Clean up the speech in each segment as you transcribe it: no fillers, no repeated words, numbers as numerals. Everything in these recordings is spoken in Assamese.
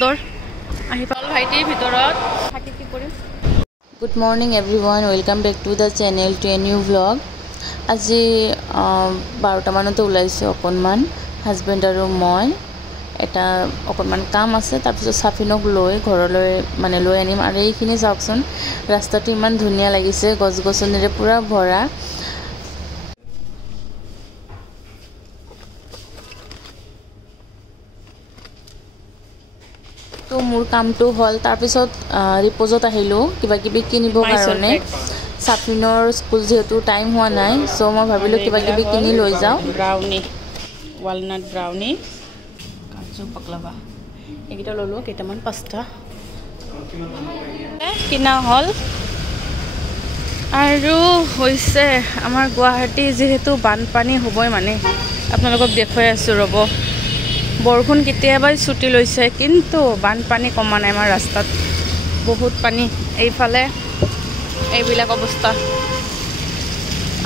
Good morning everyone, welcome back to the channel to a new vlog. আজি 12টা মানতে ওলাইছো অকনমান হাজবেন্ড আৰু মই এটা অকনমান কাম আছে তাৰপিছত সাফিনক লৈ ঘৰলৈ মানে লৈ আনিম আৰু এইখিনি চাওকচোন ৰাস্তাটো ইমান ধুনীয়া লাগিছে গছ-গছনিৰে পুৰা ভৰা তো মোৰ কামটো হল তাৰপিছত ৰিপোজত আহিলো কিবা কিবি কিনিব কাৰণে সাফিনৰ স্কুল যেহেতু টাইম হোৱা নাই সো মই ভাবিলো কিবা কিবি কিনি লৈ যাও ব্ৰাউনি ওয়ালনাট ব্ৰাউনি কাজু পাকলাবা একিটা ললো কেটামান পাঁচটা কিনা হল আৰু হৈছে আমাৰ গুৱাহাটী যেহেতু বানপানী হ'বই মানে আপোনালোকক দেখুৱাই আছো ৰব বৰষুণ কেতিয়াবাই ছুটি লৈছে কিন্তু বানপানী কমা নাই আমাৰ ৰাস্তাত বহুত পানী এইফালে এইবিলাক অৱস্থা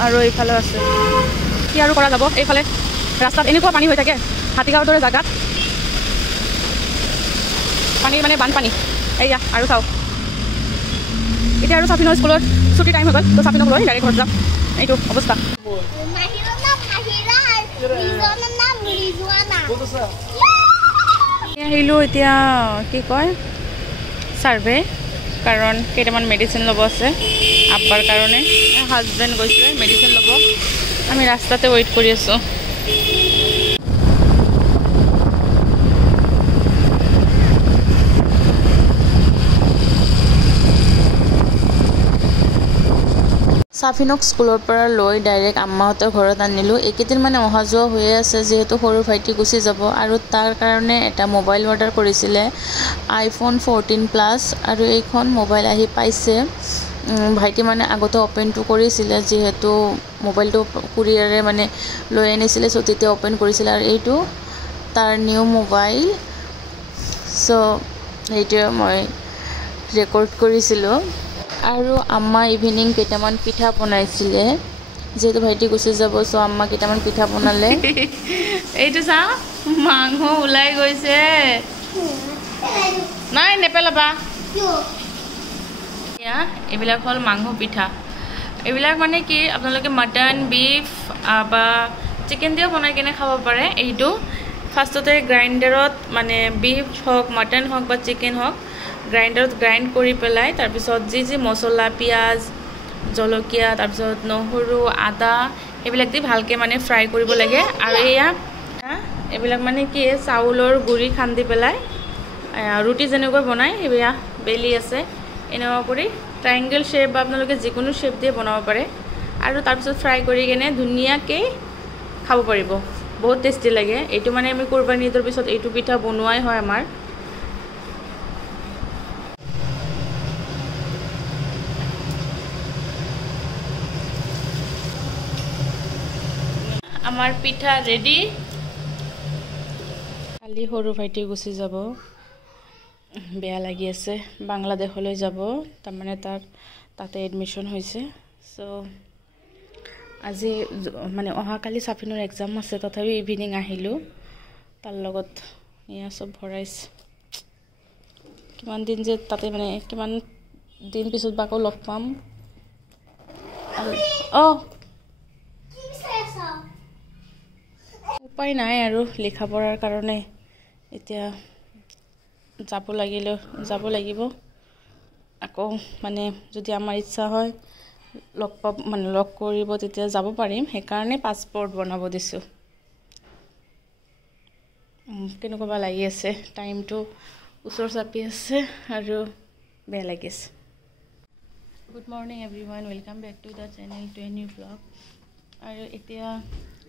আৰু এইফালে আছে কি আৰু কৰা যাব এইফালে ৰাস্তাত এনেকুৱা পানী হৈ থাকে হাতীগাঁৱৰ দৰে জাগাত পানী মানে বানপানী এইয়া আৰু চাও এতিয়া আৰু সাফিনৰ স্কুলত ছুটি টাইম হৈ গ'ল তো সাফিনক লৈ ডাইৰেক্ট ঘৰত যাম এইটো অৱস্থা আহিলো এতিয়া কি কয় সাৰ্ভে কাৰণ কেইটামান মেডিসিন ল'ব আছে আব্বাৰ কাৰণে হাজবেন্ড গৈছে মেডিসিন ল'ব আমি ৰাস্তাতে ওয়েট কৰি আছো সাফিনক স্কুলৰ পৰা লৈ ডাইৰেক্ট আম্মাহঁতৰ ঘৰত আনিলো একেদিন মানে অহা যোৱা হৈ আছে যেহেতু সৰু ভাইটি গুচি যাব আৰু তাৰ কাৰণে এটা মোবাইল অৰ্ডাৰ কৰিছিলে আইফোন 14 প্লাস আৰু এইখন মোবাইল আহি পাইছে ভাইটি মানে আগতে ওপেনটো কৰিছিলে যেহেতু মোবাইলটো কুৰিয়াৰে মানে লৈ আনিছিলে সো তেতিয়া ওপেন কৰিছিলে আৰু এইটো তাৰ নিউ মোবাইল সো এইটো মই ৰেকৰ্ড কৰিছিলো আৰু আম্মা ইভিনিং কেটামান পিঠা বনাইছিলে যেহেতু ভাইটি গুচি যাব সো আম্মা কেটামান পিঠা বনালে এইটো চা মাংস উলাই গৈছে নাই নেপেলাবা ইয়া এবিলাক হল মাংস পিঠা এবিলাক মানে কি আপোনালোকে মটন বিফ বা চিকেন দিও বনাই কিনে খাব পাৰে এইটো ফাৰ্ষ্টতে গ্ৰাইন্ডাৰত মানে বিফ হক মটন হক বা চিকেন হক গ্ৰাইন্ডাৰত গ্ৰাইন্ড কৰি পেলাই তাৰ পিছত যি মছলা পিয়াজ জলকীয়া তাৰ পিছত নহৰু আদা এবিলাক দি ভালকে মানে ফ্ৰাই কৰিব লাগে আৰু এয়া এবিলাক মানে কি চাউলৰ গুৰি খান্দি পেলাই ৰুটি যেনেকৈ বনাই এয়া বেলি আছে এনেকুৱা কৰি ট্ৰায়াঙ্গল শেপ আপোনালোকে যিকোনো শেপ দিয়ে বনাব পাৰে আৰু তাৰ পিছত ফ্ৰাই কৰি কিনে ধুনীয়াকে খাব পাৰিব বহুত টেষ্টি লাগে এইটো মানে আমি কুৰবানী ঈদৰ পিছত এইটো পিঠা বনোৱাই হয় আমাৰ আমাৰ পিঠা ৰেডি কালি সৰু ভাইটি গুচি যাব বেয়া লাগি আছে বাংলাদেশলৈ যাব তাৰ মানে তাতে এডমিশন হৈছে সো আজি মানে অহা কালি সাফিনৰ এক্সাম আছে তথাপি ইভিনিং আহিলো তাৰ লগত ইয়া সব ভৰাইছ কিমান দিন যে তাতে মানে কিমান দিন পিছত বাকো লগ পাম উপায় নাই আৰু লেখা পঢ়াৰ কাৰণে এতিয়া যাব লাগিব আকৌ মানে যদি আমাৰ ইচ্ছা হয় লগ কৰিব তেতিয়া যাব পাৰিম সেইকাৰণে পাসপোৰ্ট বনাব দিছো কেনেকুৱা লাগি আছে টাইমটো ওচৰ চাপি আছে আৰু বেয়া লাগিছে good morning everyone welcome back to the channel to a new vlog আৰু এতিয়া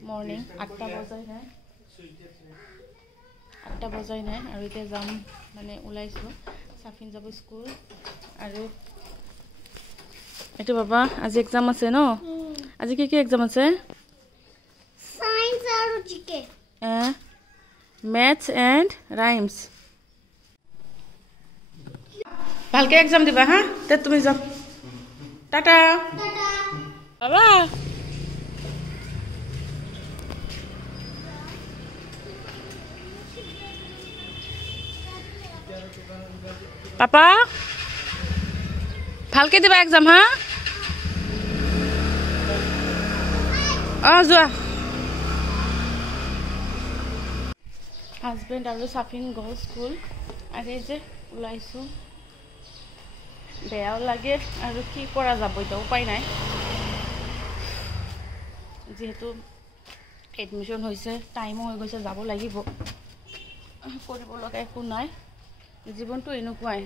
মৰ্নিং 8টা বজাই নাই আৰু এতিয়া যাম মানে ওলাইছো সাফিন যাব স্কুল আৰু এটো বাবা আজি এক্সাম আছে ন আজি কি এক্সাম আছে সায়েন্স আৰু জিকে ম্যাথছ এন্ড রাইমস ভালকে এক্সাম দিবা হা তে তুমি যাও টাটা বাবা পাপা ভালকে দিবা এক্সাম হা যোৱা হাজবেণ্ড আৰু চাফিন গ'ল স্কুল আজি যে ওলাইছোঁ বেয়াও লাগে আৰু কি কৰা যাব এতিয়া উপায় নাই যেহেতু এডমিশ্যন হৈছে টাইমো হৈ গৈছে যাব লাগিব কৰিব লগা একো নাই জীৱনটো এনেকুৱাই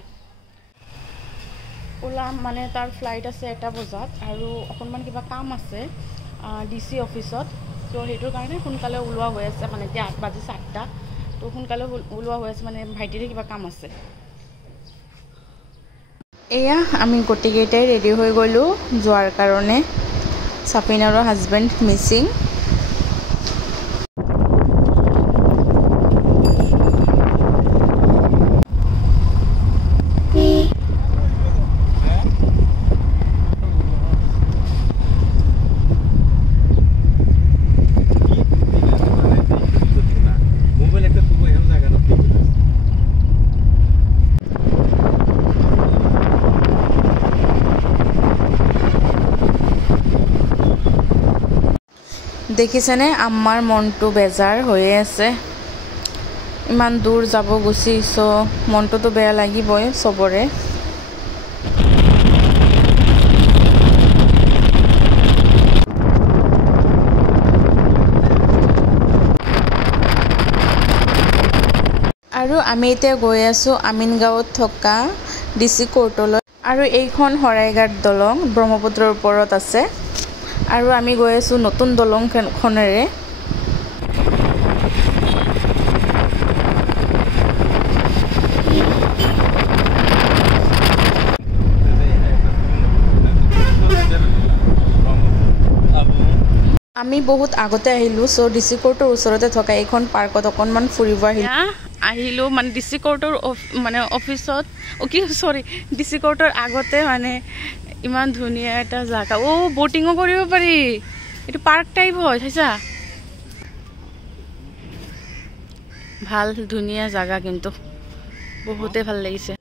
ওলাম মানে তাৰ ফ্লাইট আছে 1টা বজাত আৰু অকণমান কিবা কাম আছে DC অফিসত তো হেতুৰ কাৰণে সোনকালে ওলোৱা হৈ আছে মানে এতিয়া 8 বাজি 7টা তো সোনকালে ওলোৱা হৈ আছে মানে ভাইটিৰে কিবা কাম আছে এয়া আমি গটিকেইটাই ৰেডি হৈ গলো যোৱাৰ কাৰণে চাফিন আৰু হাজবেণ্ড মিছিং দেখিছেনে আমাৰ মনটো বেজাৰ হৈ আছে ইমান দূৰ যাব গুছি সো মনটো বেয়া লাগিবই সবৰে আৰু আমি এতিয়া গৈ আছো আমিনগাঁৱত থকা DC কোৰ্টলৈ আৰু এইখন হৰাইঘাট দলং ব্ৰহ্মপুত্ৰৰ ওপৰত আছে আৰু আমি গৈ আছো নতুন দলংখনেৰে আমি বহুত আগতে আহিলো সো DC কোৰ্টৰ ওচৰতে থকা এইখন পাৰ্কত অকনমান ফুৰিব আহিলো মানে DC কোৰ্টৰ মানে অফিসত কি সৰি DC কোৰ্টৰ আগতে মানে ইমান ধুনিয়া এটা জায়গা বোটিংও কৰিব পাৰি এটো পাৰ্ক টাইপ হয় চাইছা ভাল ধুনিয়া জায়গা কিন্তু বহুতে ভাল লাগিছে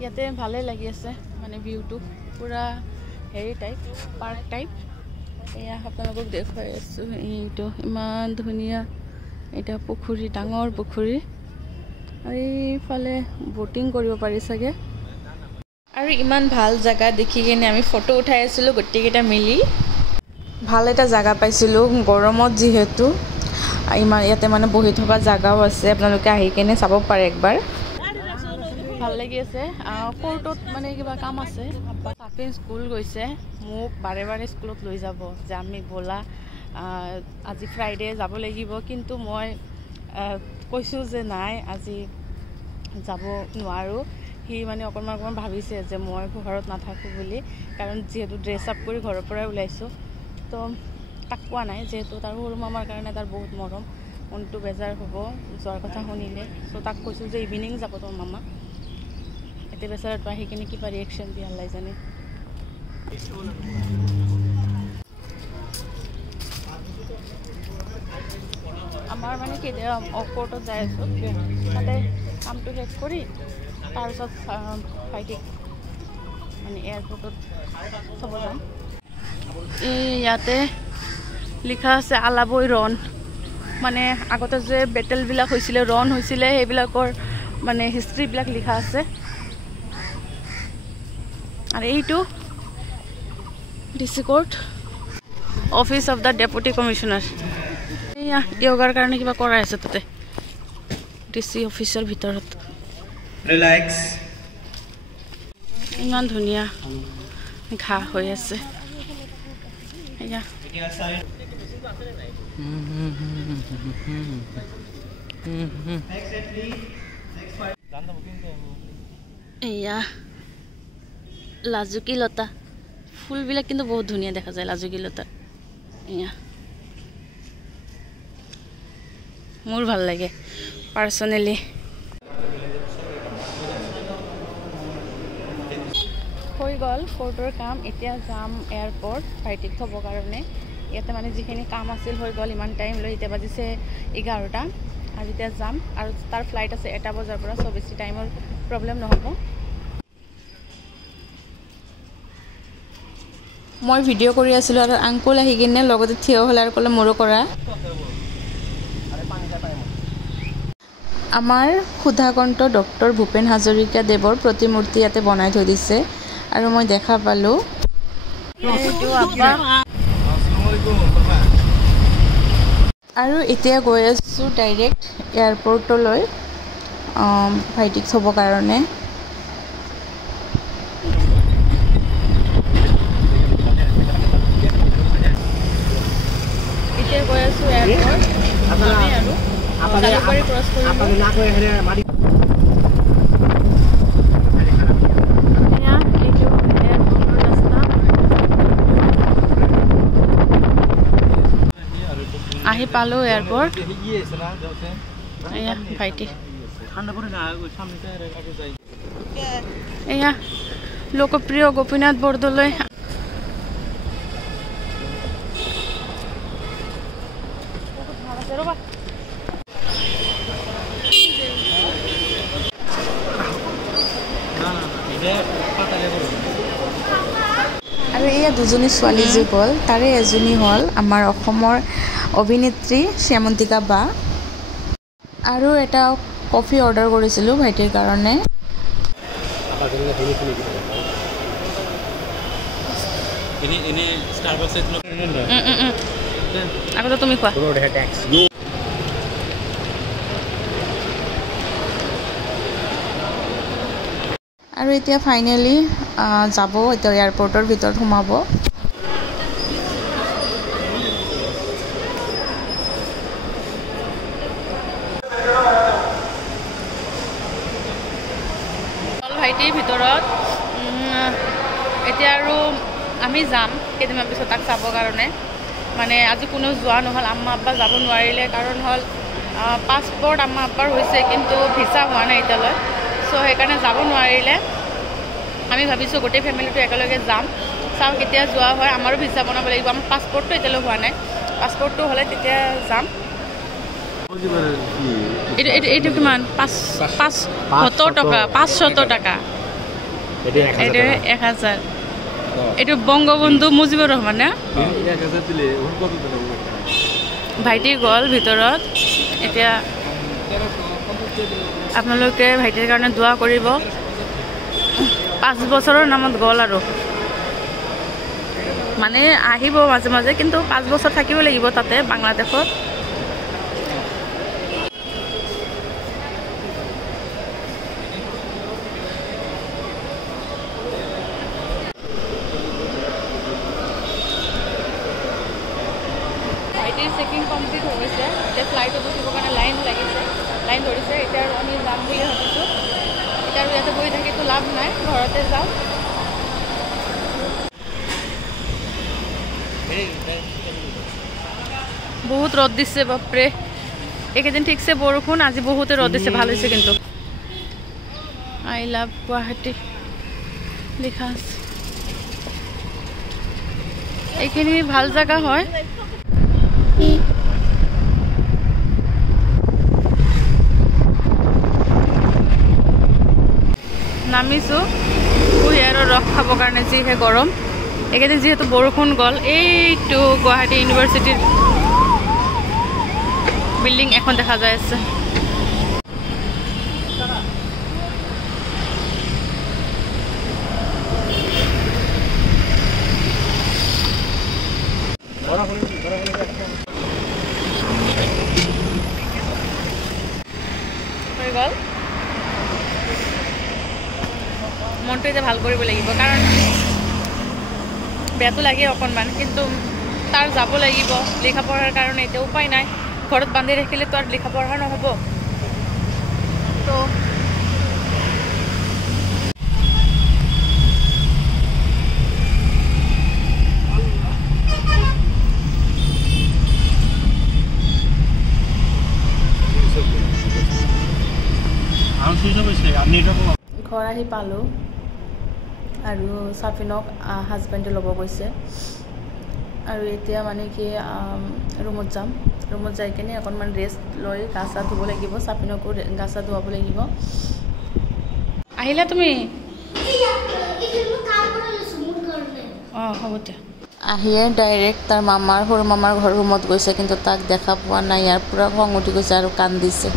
ইয়াতে ভালে লাগি আছে মানে ভিউটো পুরা হেৰি টাইপ পাৰ্ক টাইপ এয়া আপোনালোকক দেখাই আছো এইটো ইমান ধুনিয়া এটা পুখুৰী ডাঙৰ পুখুৰী আৰু এইফালে বোটিং কৰিব পাৰি সাগে আৰু ইমান ভাল জায়গা দেখি কিনে আমি ফটো উঠাই আছিলো গটিকেটা মিলি ভাল এটা জায়গা পাইছিলো গৰমত যেহেতু ইমান ইয়াতে মানে বহি থকা জায়গাও আছে আপোনালোকে আহি কিনে চাব পাৰে একবাৰ ভাল লাগি আছে কোৰ্টত মানে কিবা কাম আছে চাফিন স্কুল গৈছে মোক বাৰে বাৰে স্কুলত লৈ যাব যে আমি বলা আজি ফ্ৰাইডে যাব লাগিব কিন্তু মই কৈছো যে নাই আজি যাব নোৱাৰো হি মানে অকণমান ভাবিছে যে মই ঘৰত নাথাকো বুলি কাৰণ যেহেতু ড্ৰেছ আপ কৰি ঘৰৰ পৰা ওলাইছো তো তাক কোৱা নাই যেহেতু তাৰ সৰু মামাৰ কাৰণে তাৰ বহুত মৰম মনটো বেজাৰ হ'ব যোৱাৰ কথা শুনিলে সো তাক কৈছো যে ইভিনিং যাব তোৰ মামা এতে বেচাৰত পাহি কিনে কিবা ৰিয়েকচন দিয়া লাই জানে আমাৰ মানে কি কোৰ্টত যাই আছো তাতে কামটো শেষ কৰি তাৰপিছত ফাইটিং মানে এয়াৰপোৰ্টত থব যাম ইয়াতে লিখা আছে আলাবৈ ৰন মানে আগতে যে বেটেলবিলাক হৈছিলে ৰন হৈছিলে সেইবিলাকৰ মানে হিষ্ট্ৰীবিলাক লিখা আছে আৰু এইটো DC court office of the deputy commissioner এয়া য়োগাৰ কাৰণে কিবা কৰাই আছে তাতে DC অফিচৰ ভিতৰত ৰিলেক্স ইমান ধুনিয়া ঘা হৈ আছে এয়া এয়া লাজুকি লতা ফুলবিলাক কিন্তু বহুত ধুনিয়া দেখা যায় লাজুকি লতা এয়া মোৰ ভাল লাগে পাৰ্সোনালি হৈ গল কোৰ্টৰ কাম এতিয়া যাম এয়াৰপোৰ্ট ফ্লাইটত থবৰ কাৰণে ইয়াতে মানে যিখিনি কাম আছিল হৈ গল ইমান টাইম লৈ এতিয়া বাজিছে 11টা আজি এতিয়া যাম আৰু তাৰ ফ্লাইট আছে 1টা বজাৰ পৰা সো বেছি টাইমৰ প্ৰবলেম নহব মই ভিডিও কৰি আছিলো আৰু আঙ্কুল আহি কিনে লগতে থিয় হল আৰু কলে মোৰো কৰা আমাৰ সুধাকণ্ঠ ডক্টৰ ভূপেন হাজৰিকা দেৱৰ প্ৰতিমূৰ্তি ইয়াতে বনাই থৈ দিছে আৰু মই দেখা পালো এইটো আব্বা আৰু এতিয়া গৈ আছো ডাইৰেক্ট এয়াৰপৰ্টলৈ ভাইটিক থব কাৰণে এতিয়া গৈ আছো এয়াৰপৰ্ট আমি আৰু জালুকবাৰী ক্ৰছ কৰিলো আহি পালো এয়াৰপৰ্ট এয়া ভাইটি এয়া লোকপ্ৰিয় গোপীনাথ বৰদলৈ আৰু এয়া দুজনী ছোৱালী যে গ'ল তাৰে এজনী হ'ল আমাৰ অসমৰ অভিনেত্ৰী শ্যামন্তিকা বা আৰু এটা কফি অৰ্ডাৰ কৰিছিলোঁ ভাইটিৰ কাৰণে আগতে তুমি কোৱা আৰু এতিয়া ফাইনেলি যাব এতিয়া এয়াৰপৰ্টৰ ভিতৰত সোমাব ভাইটিৰ ভিতৰত এতিয়া আৰু আমি যাম কেইদিনমান পিছত তাক চাবৰ কাৰণে মানে আজি কোনো যোৱা নহ'ল আম্মা আব্বা যাব নোৱাৰিলে কাৰণ হ'ল পাছপৰ্ট আম্মা আব্বাৰ হৈছে কিন্তু ভিছা হোৱা নাই এতিয়ালৈ সো সেইকাৰণে যাব নোৱাৰিলে আমি ভাবিছোঁ গোটেই ফেমিলিটো একেলগে যাম চাওঁ কেতিয়া যোৱা হয় আমাৰো ভিছা বনাব লাগিব আমাৰ পাছপৰ্টটো এতিয়ালৈ হোৱা নাই পাছপৰ্টটো হ'লে তেতিয়া যাম এইটো কিমান 570 টকা 500 টাকা এইটো 1000 এইটো বংগবন্ধু মুজিবুৰ ৰহমান ভাইটি গ'ল ভিতৰত এতিয়া আপোনালোকে ভাইটিৰ কাৰণে দোৱা কৰিব 5 বছৰৰ নামত গ'ল আৰু মানে আহিব মাজে মাজে কিন্তু 5 বছৰ থাকিব লাগিব তাতে বাংলাদেশত চেকিং কমপ্লিট হৈ গৈছে এতিয়া ফ্লাইটত উঠিবৰ কাৰণে লাইন ধৰিছে এতিয়া আৰু আমি যাম বুলি ভাবিছোঁ এতিয়া আৰু ইয়াতে বহি থাকিতো লাভ নাই ঘৰতে যাওঁ বহুত ৰ'দ দিছে বাপৰে এইকেইদিন ঠিকছে বৰষুণ আজি বহুতে ৰ'দ দিছে ভাল হৈছে কিন্তু আই লাভ গুৱাহাটী লিখা আছে এইখিনি ভাল জাগা হয় নামিছোঁ কুঁহিয়াৰৰ ৰস খাবৰ কাৰণে যিহে গৰম এইকেইদিন যিহেতু বৰষুণ গ'ল এইটো গুৱাহাটী ইউনিভাৰ্চিটিৰ বিল্ডিং এখন দেখা যায় আছে হৈ গ'ল মনটো এতিয়া ভাল কৰিব লাগিব কাৰণ বেয়াটো লাগে অকণমান কিন্তু তাৰ যাব লাগিব লিখা পঢ়াৰ কাৰণে এতিয়া উপায় নাই ঘৰত বান্ধি ৰাখিলেতো আৰু লিখা পঢ়া নহ'ব তো ঘৰ আহি পালোঁ আৰু চাফিনক হাজবেণ্ডে ল'ব গৈছে আৰু এতিয়া মানে কি ৰুমত যাম ৰুমত যাই কিনে অকণমান ৰেষ্ট লৈ গা চা ধুব লাগিব চাপিনকো গা চা ধুৱাব লাগিব আহিলা তুমি অঁ হ'ব দিয়া আহিয়ে ডাইৰেক্ট তাৰ মামাৰ সৰু মামাৰ ঘৰ ৰুমত গৈছে কিন্তু তাক দেখা পোৱা নাই ইয়াৰ পূৰা খং উঠি গৈছে আৰু কান্দিছে